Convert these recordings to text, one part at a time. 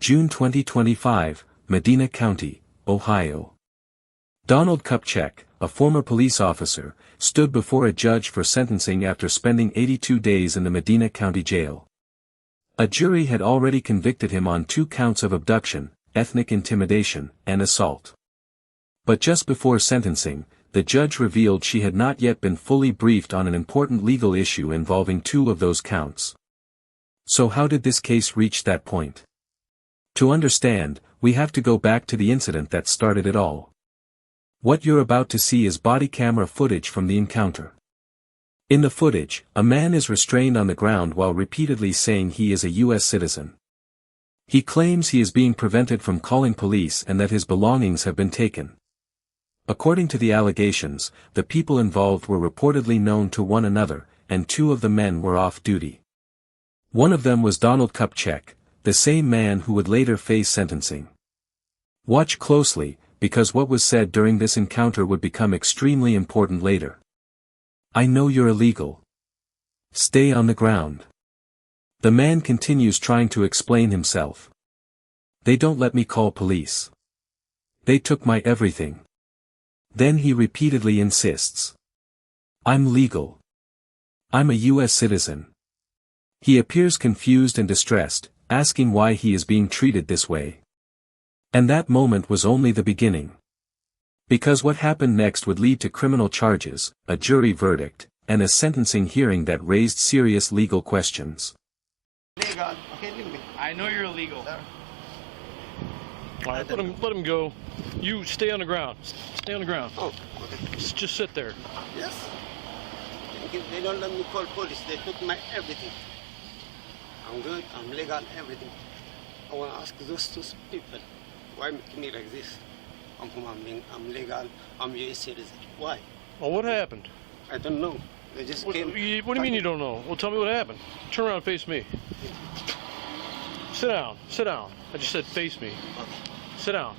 June 2025, Medina County, Ohio. Donald Kupchak, a former police officer, stood before a judge for sentencing after spending 82 days in the Medina County Jail. A jury had already convicted him on 2 counts of abduction, ethnic intimidation, and assault. But just before sentencing, the judge revealed she had not yet been fully briefed on an important legal issue involving 2 of those counts. So how did this case reach that point? To understand, we have to go back to the incident that started it all. What you're about to see is body camera footage from the encounter. In the footage, a man is restrained on the ground while repeatedly saying he is a U.S. citizen. He claims he is being prevented from calling police and that his belongings have been taken. According to the allegations, the people involved were reportedly known to one another, and 2 of the men were off duty. One of them was Donald Kupchak, the same man who would later face sentencing. Watch closely, because what was said during this encounter would become extremely important later. I know you're illegal. Stay on the ground. The man continues trying to explain himself. They don't let me call police. They took my everything. Then he repeatedly insists. I'm legal. I'm a U.S. citizen. He appears confused and distressed, asking why he is being treated this way. And that moment was only the beginning. Because what happened next would lead to criminal charges, a jury verdict, and a sentencing hearing that raised serious legal questions. Legal. Okay, leave me. I know you're illegal. All right, let him go. You stay on the ground. Stay on the ground. Oh, okay. Just sit there. Yes. They don't let me call police. They took my everything. I'm good. I'm legal. Everything. I want to ask those 2 people, why make me like this? I'm legal. I'm U.S. citizen. Why? Well, what happened? I don't know. They just came. What do you mean you don't know? Well, tell me what happened. Turn around and face me. Sit down. Sit down. I just said face me. Okay. Sit down.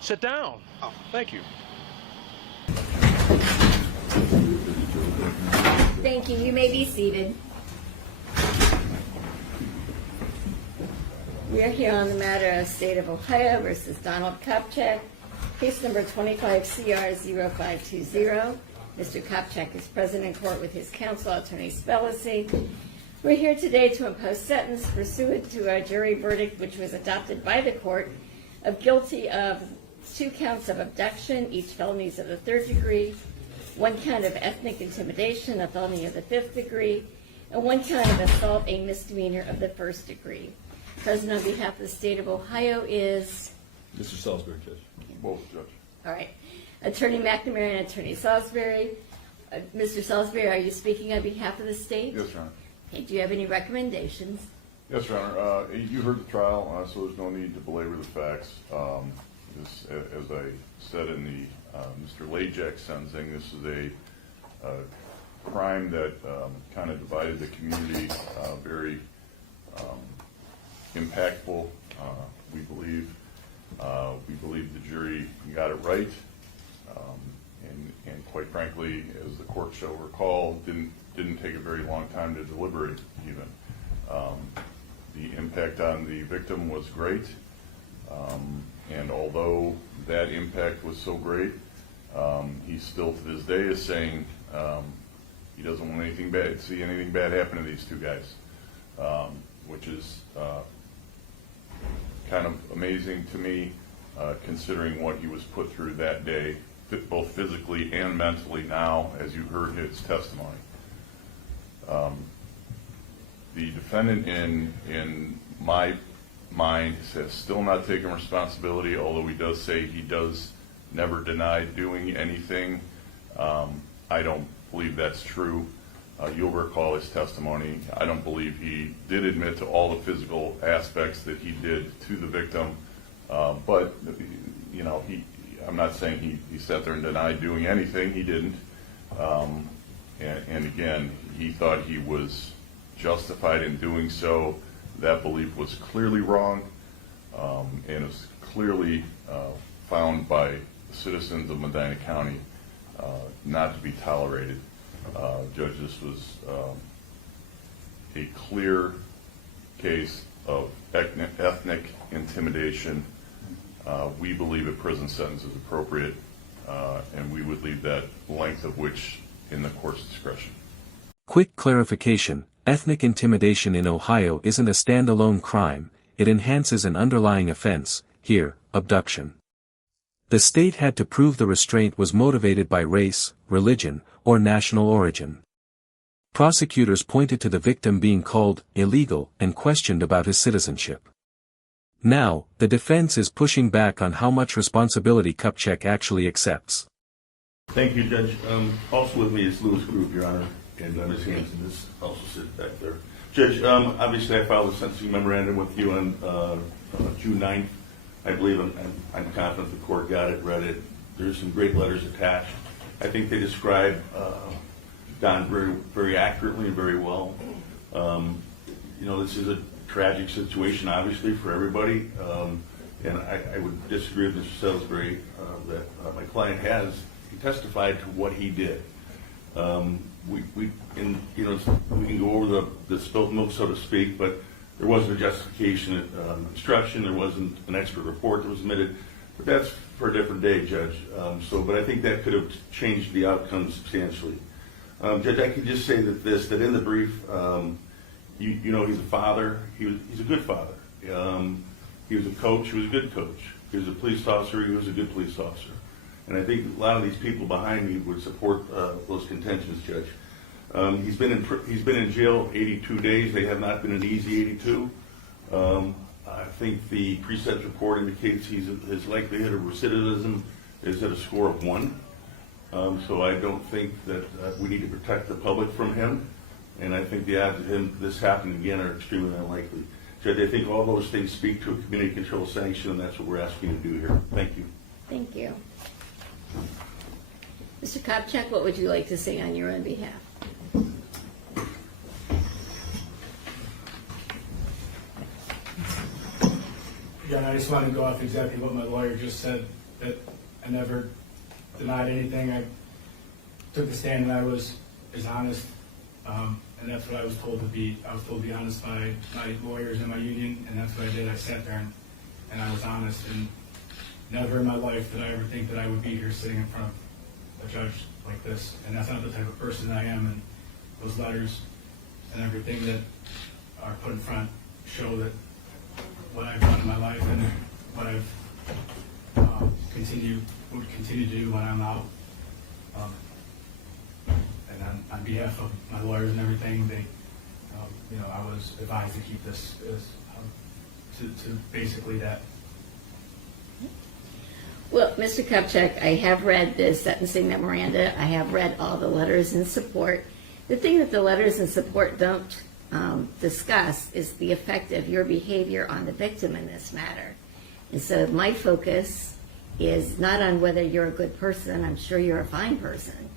Sit down. Oh. Thank you. Thank you. You may be seated. We are here on the matter of State of Ohio versus Donald Kupchak, case number 25CR0520. Mr. Kupchak is present in court with his counsel, Attorney Spellacy. We're here today to impose sentence pursuant to a jury verdict which was adopted by the court of guilty of 2 counts of abduction, each felonies of the 3rd degree, 1 count of ethnic intimidation, a felony of the 5th degree, and 1 count of assault, a misdemeanor of the 1st degree. Present on behalf of the state of Ohio is Mr. Salisbury, Judge. Both, Judge. all right, Attorney McNamara and Attorney Salisbury. Mr. Salisbury, are you speaking on behalf of the state? Yes, Your Honor. Okay, do you have any recommendations? Yes, Your Honor. You heard the trial, so there's no need to belabor the facts. As I said in the Mr. Lajak sentencing, this is a crime that kind of divided the community, very impactful, we believe. We believe the jury got it right, and quite frankly, as the court shall recall, didn't take a very long time to deliberate even. The impact on the victim was great, and although that impact was so great, he still to this day is saying he doesn't want anything bad, see anything bad happen to these 2 guys, which is kind of amazing to me, considering what he was put through that day, both physically and mentally now, as you heard his testimony. The defendant, in my mind, has still not taken responsibility, although he does say he does never deny doing anything. I don't believe that's true. You'll recall his testimony. I don't believe he did admit to all the physical aspects that he did to the victim, but you know, I'm not saying he sat there and denied doing anything. He didn't. And again, he thought he was justified in doing so. That belief was clearly wrong, and is clearly found by the citizens of Medina County not to be tolerated. Judge, this was a clear case of ethnic intimidation, we believe a prison sentence is appropriate, and we would leave that length of which in the court's discretion. Quick clarification, ethnic intimidation in Ohio isn't a standalone crime, it enhances an underlying offense, here, abduction. The state had to prove the restraint was motivated by race, religion, or national origin. Prosecutors pointed to the victim being called illegal and questioned about his citizenship. Now, the defense is pushing back on how much responsibility Kupchak actually accepts. Thank you, Judge. Also with me is Louis Group, Your Honor, and Ms. Hanson is also sitting back there. Judge, obviously I filed a sentencing memorandum with you on June 9th. I believe I'm confident the court got it, read it. There's some great letters attached. I think they describe Don very, very accurately and very well. This is a tragic situation, obviously, for everybody. And I would disagree with Mr. Salisbury that my client he testified to what he did. We can go over the spilt milk, so to speak, but there wasn't a justification instruction, there wasn't an expert report that was submitted, but that's for a different day, Judge. But I think that could have changed the outcome substantially. Judge, I can just say that in the brief, he's a father. He's a good father. He was a coach. He was a good coach. He was a police officer. He was a good police officer. And I think a lot of these people behind me would support those contentions, Judge. He's been in jail 82 days. They have not been an easy 82. I think the pre-sentence report indicates his likelihood of recidivism is at a score of 1. So I don't think that we need to protect the public from him. And I think the odds of this happening again are extremely unlikely. Judge, I think all those things speak to a community control sanction, and that's what we're asking you to do here. Thank you. Thank you. Mr. Kupchak, what would you like to say on your own behalf? Yeah, I just want to go off exactly what my lawyer just said, that I never denied anything. I took the stand and I was honest, and that's what I was told to be. I was told to be honest by my lawyers and my union, and that's what I did. I sat there and I was honest, and never in my life did I ever think that I would be here sitting in front of a judge like this, and that's not the type of person I am, and those letters and everything that are put in front show that what I've done in my life and what I've would continue to do when I'm out. And on behalf of my lawyers and everything, I was advised to keep this to basically that. Well, Mr. Kupchak, I have read the sentencing memoranda. I have read all the letters in support. The thing that the letters in support don't discuss is the effect of your behavior on the victim in this matter. And so my focus is not on whether you're a good person, I'm sure you're a fine person,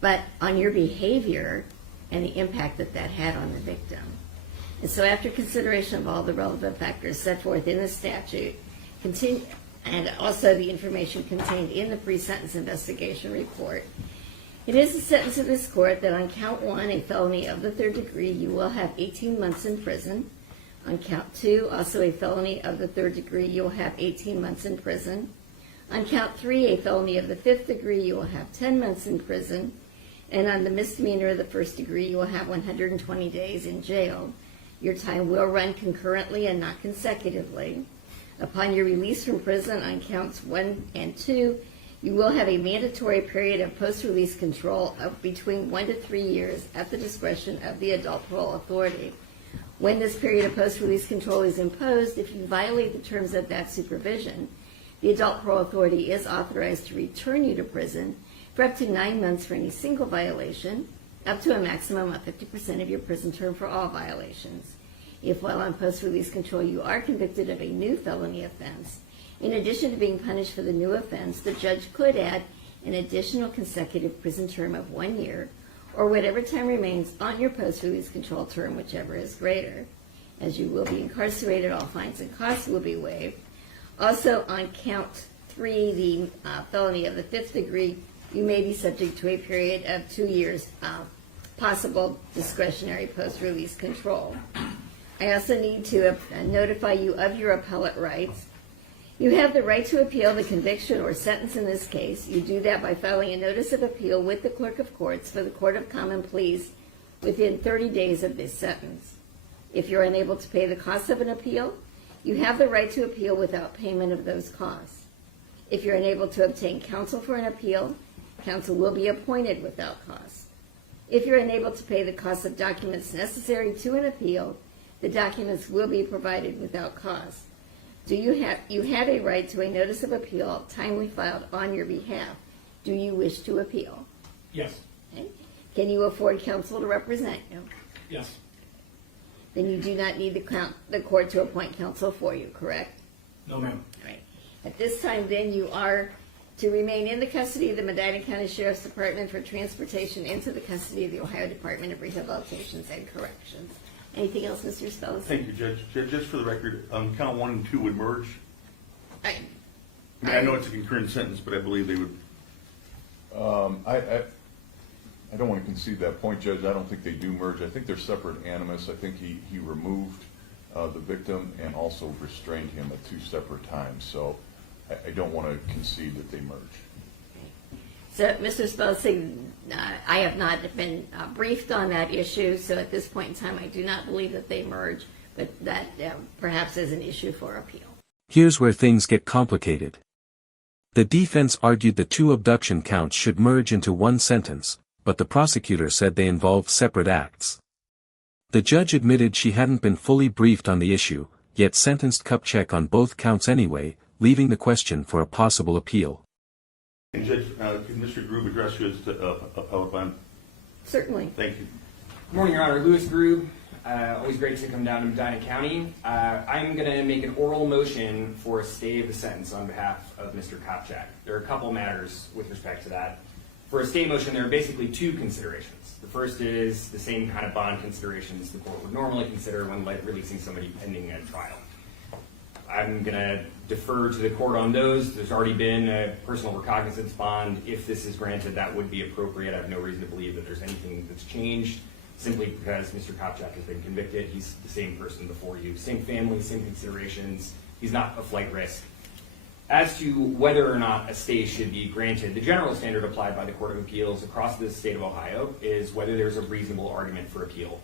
but on your behavior and the impact that had on the victim. And so after consideration of all the relevant factors set forth in the statute, and also the information contained in the pre-sentence investigation report, it is the sentence of this court that on count 1, a felony of the 3rd degree, you will have 18 months in prison. On count 2, also a felony of the 3rd degree, you will have 18 months in prison. On count 3, a felony of the 5th degree, you will have 10 months in prison. And on the misdemeanor of the 1st degree, you will have 120 days in jail. Your time will run concurrently and not consecutively. Upon your release from prison on counts 1 and 2, you will have a mandatory period of post-release control of between 1 to 3 years at the discretion of the adult parole authority. When this period of post-release control is imposed, if you violate the terms of that supervision, the adult parole authority is authorized to return you to prison for up to 9 months for any single violation, up to a maximum of 50% of your prison term for all violations. If while on post-release control you are convicted of a new felony offense, in addition to being punished for the new offense, the judge could add an additional consecutive prison term of 1 year, or whatever time remains on your post-release control term, whichever is greater. As you will be incarcerated, all fines and costs will be waived. Also, on count 3, the felony of the 5th degree, you may be subject to a period of 2 years possible discretionary post-release control. I also need to notify you of your appellate rights. You have the right to appeal the conviction or sentence in this case. You do that by filing a notice of appeal with the Clerk of Courts for the Court of Common Pleas within 30 days of this sentence. If you're unable to pay the costs of an appeal, you have the right to appeal without payment of those costs. If you're unable to obtain counsel for an appeal, counsel will be appointed without cost. If you're unable to pay the cost of documents necessary to an appeal, the documents will be provided without cost. You have a right to a notice of appeal timely filed on your behalf. Do you wish to appeal? Yes. Okay. Can you afford counsel to represent you? Yes. Then you do not need the court to appoint counsel for you, correct? No, ma'am. Right. At this time, then, you are to remain in the custody of the Medina County Sheriff's Department for transportation into the custody of the Ohio Department of Rehabilitations and Corrections. Anything else, Mr. Spells? Thank you, Judge. Just for the record, count 1 and 2 would merge. I I know it's a concurrent sentence, but I believe they would. I don't want to concede that point, Judge. I don't think they do merge. I think they're separate animus. I think he removed the victim and also restrained him at 2 separate times. So I don't want to concede that they merge. So, Mr. Spells, I have not been briefed on that issue, so at this point in time, I do not believe that they merge, but that perhaps is an issue for appeal. Here's where things get complicated. The defense argued the 2 abduction counts should merge into 1 sentence, but the prosecutor said they involved separate acts. The judge admitted she hadn't been fully briefed on the issue, yet sentenced Kupchak on both counts anyway, leaving the question for a possible appeal. And Judge, can Mr. Grube address you as to appellate bond? Certainly. Thank you. Good morning, Your Honor. Louis Grube. Always great to come down to Medina County. I'm going to make an oral motion for a stay of the sentence on behalf of Mr. Kupchak. There are a couple matters with respect to that. For a stay motion, there are basically 2 considerations. The first is the same kind of bond considerations the court would normally consider when releasing somebody pending a trial. I'm going to defer to the court on those. There's already been a personal recognizance bond. If this is granted, that would be appropriate. I have no reason to believe that there's anything that's changed, simply because Mr. Kupchak has been convicted. He's the same person before you. Same family, same considerations. He's not a flight risk. As to whether or not a stay should be granted, the general standard applied by the Court of Appeals across the state of Ohio is whether there's a reasonable argument for appeal.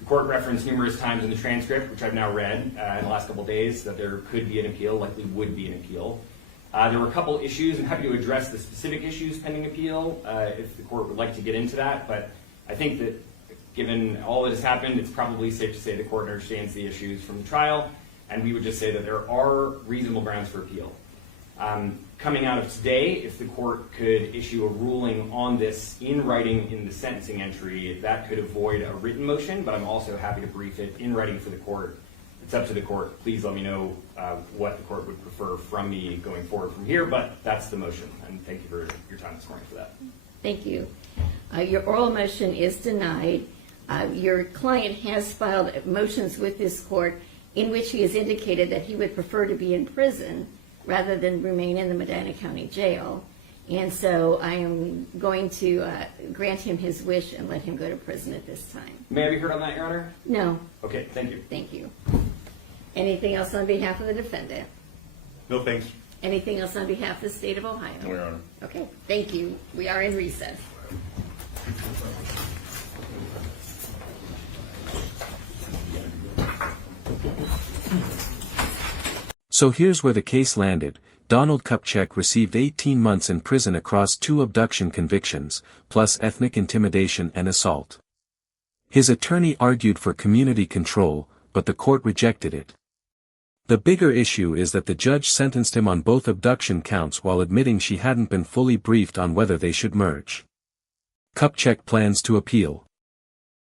The court referenced numerous times in the transcript, which I've now read in the last couple of days, that there could be an appeal, likely would be an appeal. There were a couple issues. I'm happy to address the specific issues pending appeal if the court would like to get into that, but I think that given all that has happened, it's probably safe to say the court understands the issues from the trial, and we would just say that there are reasonable grounds for appeal. Coming out of today, if the court could issue a ruling on this in writing in the sentencing entry, that could avoid a written motion, but I'm also happy to brief it in writing for the court. It's up to the court. Please let me know what the court would prefer from me going forward from here, but that's the motion, and thank you for your time this morning for that. Thank you. Your oral motion is denied. Your client has filed motions with this court in which he has indicated that he would prefer to be in prison rather than remain in the Medina County Jail. And so I am going to grant him his wish and let him go to prison at this time. May I be heard on that, Your Honor? No. Okay, thank you. Thank you. Anything else on behalf of the defendant? No, thanks. Anything else on behalf of the state of Ohio? No, Your Honor. Okay, thank you. We are in recess. So here's where the case landed. Donald Kupchak received 18 months in prison across 2 abduction convictions, plus ethnic intimidation and assault. His attorney argued for community control, but the court rejected it. The bigger issue is that the judge sentenced him on both abduction counts while admitting she hadn't been fully briefed on whether they should merge. Kupchak plans to appeal.